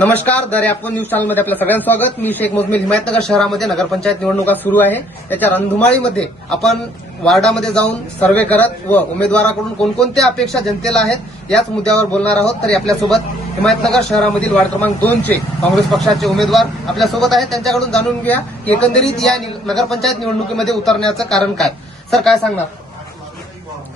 नमस्कार, दर्यापूर न्यूज चॅनलमध्ये आपलं सगळ्यांचं स्वागत. मी शेख मुजमिल. हिमायतनगर शहरामध्ये नगरपंचायत निवडणुका सुरू आहे. त्याच्या रणधुमाळीमध्ये आपण वार्डामध्ये जाऊन सर्व्हे करत व उमेदवाराकडून कोणकोणत्या अपेक्षा जनतेला आहेत याच मुद्द्यावर बोलणार आहोत. तरी आपल्यासोबत हिमायतनगर शहरामधील वार्ड क्रमांक 2चे काँग्रेस पक्षाचे उमेदवार आपल्यासोबत आहेत. त्यांच्याकडून जाणून घ्या की एकंदरीत या नगरपंचायत निवडणुकीमध्ये उतरण्याचं कारण काय. सर, काय सांगणार?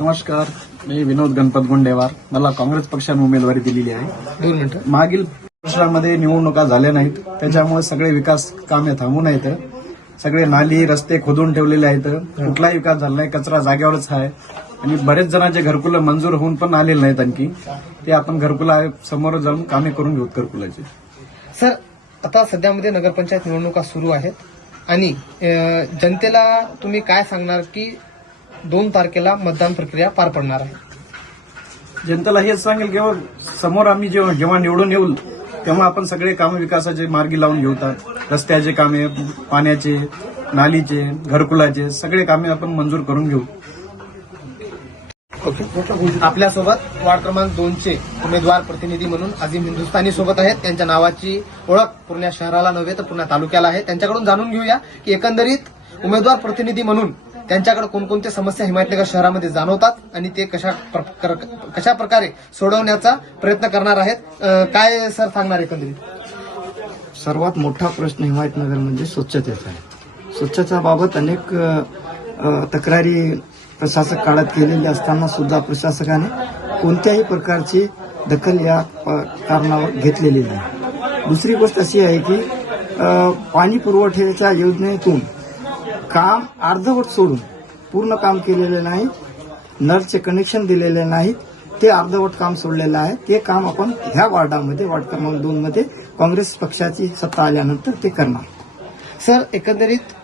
नमस्कार, मी विनोद गणपत गुंडेवार. मला काँग्रेस पक्षाने उमेदवारी दिलेली आहे. 2 मिनिटं. मागील वर्षामध्ये निवडणुका झाल्या नाहीत, त्याच्यामुळे सगळे विकास कामे थांबून आहेत. सगळे नाली रस्ते खोदून ठेवलेले आहेत. कुठलाही विकास झाला नाही, कचरा जागेवरच आहे. आणि बरेच जणांचे घरकुलं मंजूर होऊन पण आलेले नाहीत. आणखी ते आपण घरकुला समोर जाऊन कामे करून घेऊ घरकुलाची. सर, आता सध्यामध्ये नगरपंचायत निवडणुका सुरू आहेत आणि जनतेला तुम्ही काय सांगणार की 2 तारखेला मतदान प्रक्रिया पार पडणार आहे? जनतेला हेच सांगेल की समोर आम्ही जेव्हा निवडून येऊ तेव्हा आपण सगळे कामं विकासाचे मार्गी लावून घेऊतात. रस्त्याचे कामे, पाण्याचे, नालीचे, घरकुलाचे सगळे कामे आपण मंजूर करून घेऊ. आपल्यासोबत वार्ड क्रमांक 2चे उमेदवार प्रतिनिधी म्हणून अजीम हिंदुस्थानी सोबत आहेत. त्यांच्या नावाची ओळख पूर्ण शहराला नव्हे तर पूर्ण तालुक्याला आहे. त्यांच्याकडून जाणून घेऊया की एकंदरीत उमेदवार प्रतिनिधी म्हणून त्यांच्याकडे कोणकोणत्या समस्या हिमायतनगर शहरामध्ये जाणवतात आणि ते कशा प्रकारे सोडवण्याचा प्रयत्न करणार आहेत. काय सर सांगणार एकंदरीत? सर्वात मोठा प्रश्न हिमायतनगर म्हणजे स्वच्छतेचा आहे. स्वच्छतेबाबत अनेक तक्रारी प्रशासक काळात केलेली असताना सुद्धा प्रशासकाने कोणत्याही प्रकारची दखल या कारणावर घेतलेली नाही. दुसरी गोष्ट अशी आहे की पाणी पुरवठ्याच्या योजनेतून काम अर्धवट सोडून पूर्ण काम केलेले नाही, नळचे कनेक्शन दिलेले नाहीत, ते अर्धवट काम सोडलेलं आहे. ते काम आपण ह्या वार्डामध्ये वार्ड क्रमांक 2 मध्ये काँग्रेस पक्षाची सत्ता आल्यानंतर ते करणार. सर, एकंदरीत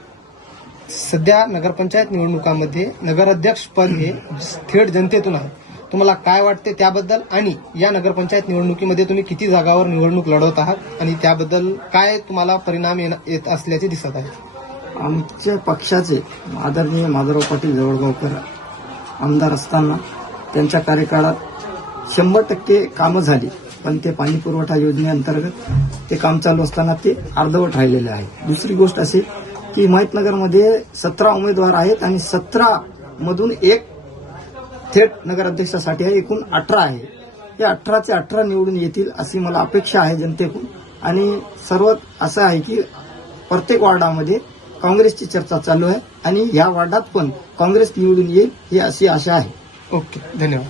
सध्या नगरपंचायत निवडणुकांमध्ये नगराध्यक्ष पद हे थेट जनतेतून आहे. तुम्हाला काय वाटते त्याबद्दल आणि या नगरपंचायत निवडणुकीमध्ये तुम्ही किती जागावर निवडणूक लढवत आहात आणि त्याबद्दल काय तुम्हाला परिणाम येत असल्याचे दिसत आहे? आमच्या पक्षाचे आदरणीय माधवराव पाटील जवळगावकर आमदार असताना त्यांच्या कार्यकाळात 100% कामं झाली, पण ते पाणी पुरवठा योजनेअंतर्गत ते काम चालू असताना ते अर्धवट राहिलेले आहे. दुसरी गोष्ट अशी की हिमायतनगरमध्ये 17 उमेदवार आहेत आणि 17 मधून एक थेट नगराध्यक्षासाठी आहे. एकूण 18 आहे. या 18चे 18 निवडून येतील अशी मला अपेक्षा आहे जनतेकडून. आणि सर्वात असं आहे की प्रत्येक वार्डामध्ये काँग्रेसची चर्चा चालू आहे आणि या वार्डात पण काँग्रेस निवडून येईल ही अशी आशा आहे. ओके, धन्यवाद.